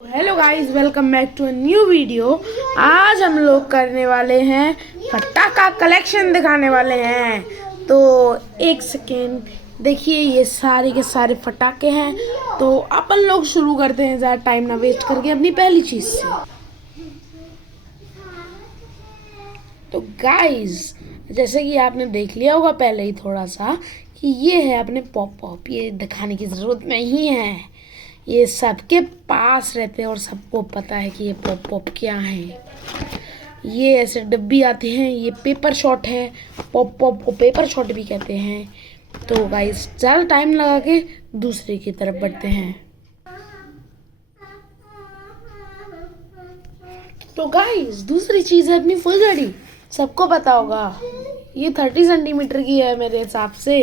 Hello guys, welcome back to a new video. आज हम लोग करने वाले हैं फटाका कलेक्शन दिखाने वाले हैं। तो एक सेकेंड देखिए, ये सारे के सारे फटाके हैं। तो अपन लोग शुरू करते हैं ज़्यादा टाइम ना वेस्ट करके अपनी पहली चीज़ से। तो गाइस, जैसे कि आपने देख लिया होगा पहले ही थोड़ा सा कि ये है अपने पॉप पॉप। ये दिखाने की ज़रूरत नहीं है, ये सबके पास रहते हैं और सबको पता है कि ये पॉप पॉप क्या है। ये ऐसे डब्बी आते हैं, ये पेपर शॉट है। पॉप पॉप को पेपर शॉट भी कहते हैं। तो गाइस, ज़्यादा टाइम लगा के दूसरे की तरफ बढ़ते हैं। तो गाइस, दूसरी चीज़ है अपनी फुलझड़ी। सबको पता होगा, ये 30 सेंटीमीटर की है मेरे हिसाब से,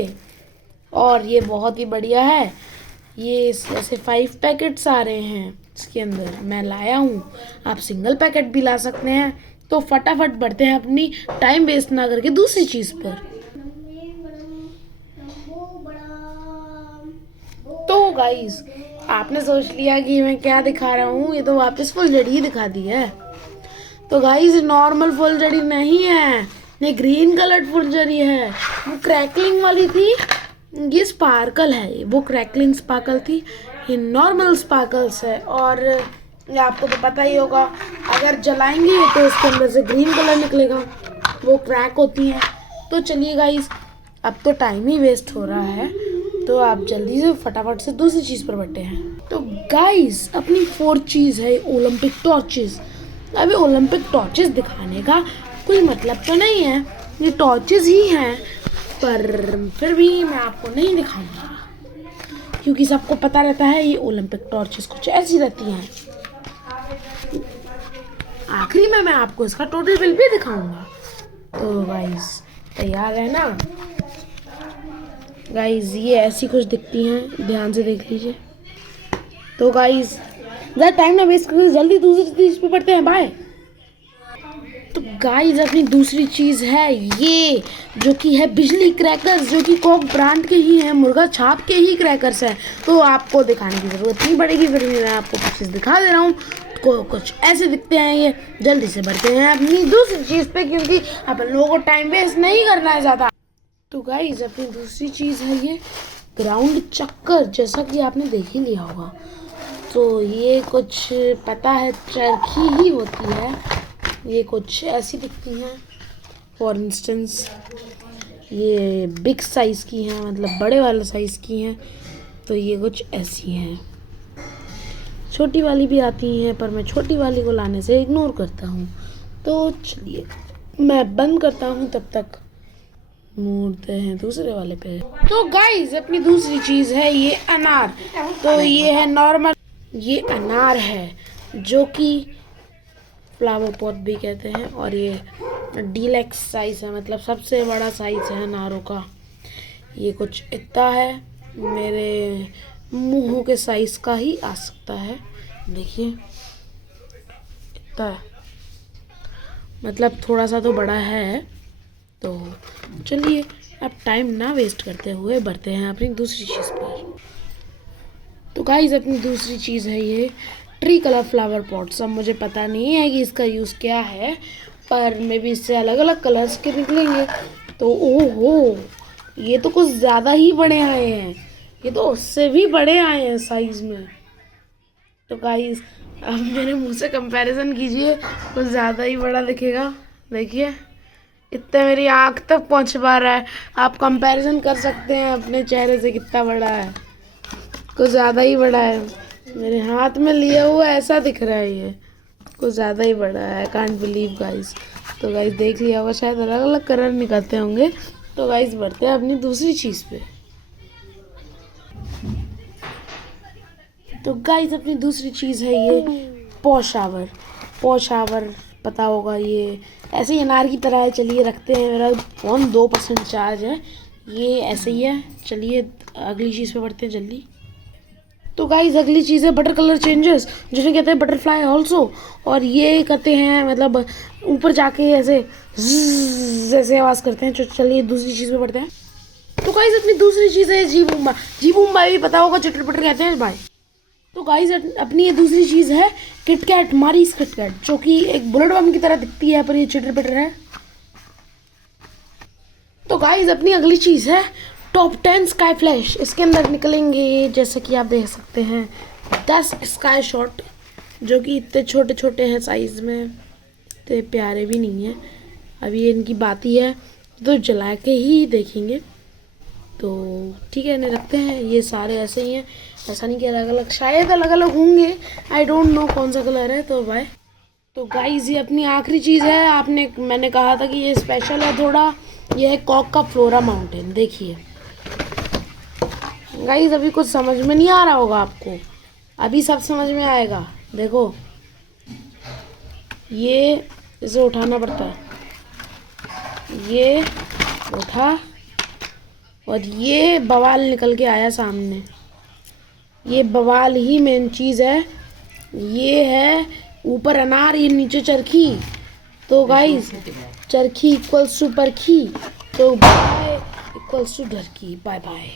और ये बहुत ही बढ़िया है। ये ऐसे 5 पैकेट्स आ रहे हैं इसके अंदर, मैं लाया हूँ। आप सिंगल पैकेट भी ला सकते हैं। तो फटाफट बढ़ते हैं अपनी टाइम वेस्ट ना करके दूसरी चीज़ पर। तो गाइस, आपने सोच लिया कि मैं क्या दिखा रहा हूँ, ये तो वापस फुलझड़ी ही दिखा दी है। तो गाइस, नॉर्मल फुलझड़ी नहीं है, ये ग्रीन कलर फुलझड़ी है। वो क्रैकलिंग वाली थी, ये स्पार्कल है। वो क्रैकलिंग स्पार्कल थी, ये नॉर्मल स्पार्कल्स है। और ये आपको तो पता ही होगा, अगर जलाएंगे तो इसके अंदर से ग्रीन कलर निकलेगा, वो क्रैक होती हैं। तो चलिए गाइस, अब तो टाइम ही वेस्ट हो रहा है, तो आप जल्दी से फटाफट से दूसरी चीज़ पर बढ़ते हैं। तो गाइस, अपनी 4th चीज़ है ओलंपिक टॉर्चेस। अभी ओलंपिक टॉर्चेस दिखाने का कोई मतलब तो नहीं है, ये टॉर्चेस ही हैं, पर फिर भी मैं आपको नहीं दिखाऊंगा क्योंकि सबको पता रहता है ये ओलंपिक टॉर्चेस कुछ ऐसी रहती हैं। आखिरी में मैं आपको इसका टोटल बिल भी दिखाऊंगा। तो गाइस, तैयार है ना? गाइस, ये ऐसी कुछ दिखती हैं, ध्यान से देख लीजिए। तो गाइस, ज़्यादा टाइम ना वेस्ट करके जल्दी दूसरी चीज़ पे पढ़ते हैं। बाय। तो गाइस, अपनी दूसरी चीज़ है ये, जो कि है बिजली क्रैकर्स, जो कि कोक ब्रांड के ही हैं, मुर्गा छाप के ही क्रैकर्स हैं। तो आपको दिखाने की ज़रूरत नहीं पड़ेगी, फिर भी मैं आपको कुछ चीज़ दिखा दे रहा हूँ। कुछ ऐसे दिखते हैं ये। जल्दी से बढ़ते हैं अपनी दूसरी चीज़ पे, क्योंकि अपन लोगों को टाइम वेस्ट नहीं करना है ज़्यादा। तो गाइस, अपनी दूसरी चीज़ है ये ग्राउंड चक्कर, जैसा कि आपने देख ही लिया होगा। तो ये कुछ पता है चरखी ही होती है, ये कुछ ऐसी दिखती हैं। फॉर इंस्टेंस, ये बिग साइज़ की हैं, मतलब बड़े वाले साइज़ की हैं। तो ये कुछ ऐसी हैं। छोटी वाली भी आती हैं, पर मैं छोटी वाली को लाने से इग्नोर करता हूँ। तो चलिए, मैं बंद करता हूँ, तब तक मूड़ते हैं दूसरे वाले पे। तो गाइस, अपनी दूसरी चीज़ है ये अनार। तो ये है नॉर्मल, ये अनार है, जो कि फ्लावर पॉट भी कहते हैं, और ये डीलक्स साइज है, मतलब सबसे बड़ा साइज है अनारों का। ये कुछ इतना है, मेरे मुंह के साइज का ही आ सकता है। देखिए, इतना है, मतलब थोड़ा सा तो बड़ा है। तो चलिए, अब टाइम ना वेस्ट करते हुए बढ़ते हैं अपनी दूसरी चीज़ पर। तो गाइस, अपनी दूसरी चीज़ है ये ट्री कलर फ्लावर पॉट्स। अब मुझे पता नहीं है कि इसका यूज़ क्या है, पर मे बी इससे अलग अलग कलर्स के निकलेंगे। तो ओहो, ये तो कुछ ज़्यादा ही बड़े आए हैं, ये तो उससे भी बड़े आए हैं साइज़ में। तो गाइस, अब मेरे मुंह से कंपैरिजन कीजिए, कुछ ज़्यादा ही बड़ा दिखेगा। देखिए, इतना मेरी आँख तक पहुँच पा रहा है। आप कंपैरिजन कर सकते हैं अपने चेहरे से, कितना बड़ा है। कुछ ज़्यादा ही बड़ा है, मेरे हाथ में लिया हुआ ऐसा दिख रहा है, ये कुछ ज़्यादा ही बड़ा है। I can't believe guys. तो गाइस, देख लिया होगा, शायद अलग अलग कलर निकलते होंगे। तो गाइस, बढ़ते हैं अपनी दूसरी चीज़ पे। तो गाइस, अपनी दूसरी चीज़ है ये पॉशावर। पॉशावर पता होगा, ये ऐसे ही अनार की तरह है। चलिए, रखते हैं, मेरा फ़ोन 2% चार्ज है, ये ऐसे ही है। चलिए, अगली चीज़ पे बढ़ते हैं जल्दी। तो गाइस, अगली चीज़ है बटर कलर चेंजेस, जिन्हें कहते हैं बटरफ्लाई ऑल्सो। और ये करते हैं, मतलब ऊपर जाके ऐसे जैसे आवाज़ करते हैं। चलिए, दूसरी चीज़ पे बढ़ते हैं। तो गाइस, अपनी दूसरी चीज़ है जी बूम्बा। जी बूम्बा भी पता होगा, चटर पटर कहते हैं भाई। तो गाइस अपनी ये दूसरी चीज़ है किटकैट, मारीस किटकैट, जो कि एक बुलेट बम की तरह दिखती है पर ये चिटर पिटर है। तो गाइस अपनी अगली चीज़ है टॉप 10 स्काई फ्लैश। इसके अंदर निकलेंगे जैसे कि आप देख सकते हैं 10 स्काई शॉट, जो कि इतने छोटे छोटे हैं साइज़ में, इतने प्यारे भी नहीं हैं। अभी ये इनकी बात ही है तो जला के ही देखेंगे। तो ठीक है, इन्हें रखते हैं। ये सारे ऐसे ही हैं, ऐसा नहीं कि अलग अलग, शायद अलग अलग होंगे, आई डोंट नो कौन सा कलर है। तो बाय। तो गाइस ये अपनी आखिरी चीज़ है। मैंने कहा था कि ये स्पेशल है थोड़ा, ये है कॉक का फ्लोरा माउंटेन। देखिए गाइस अभी कुछ समझ में नहीं आ रहा होगा आपको, अभी सब समझ में आएगा। देखो ये इसे उठाना पड़ता है, ये उठा और ये बवाल निकल के आया सामने। ये बवाल ही मेन चीज़ है। ये है ऊपर अनार, ये नीचे चरखी। तो गाइस चरखी इक्वल्स टू परखी, तो बाय इक्वल्स टू ढरकी। Bye bye.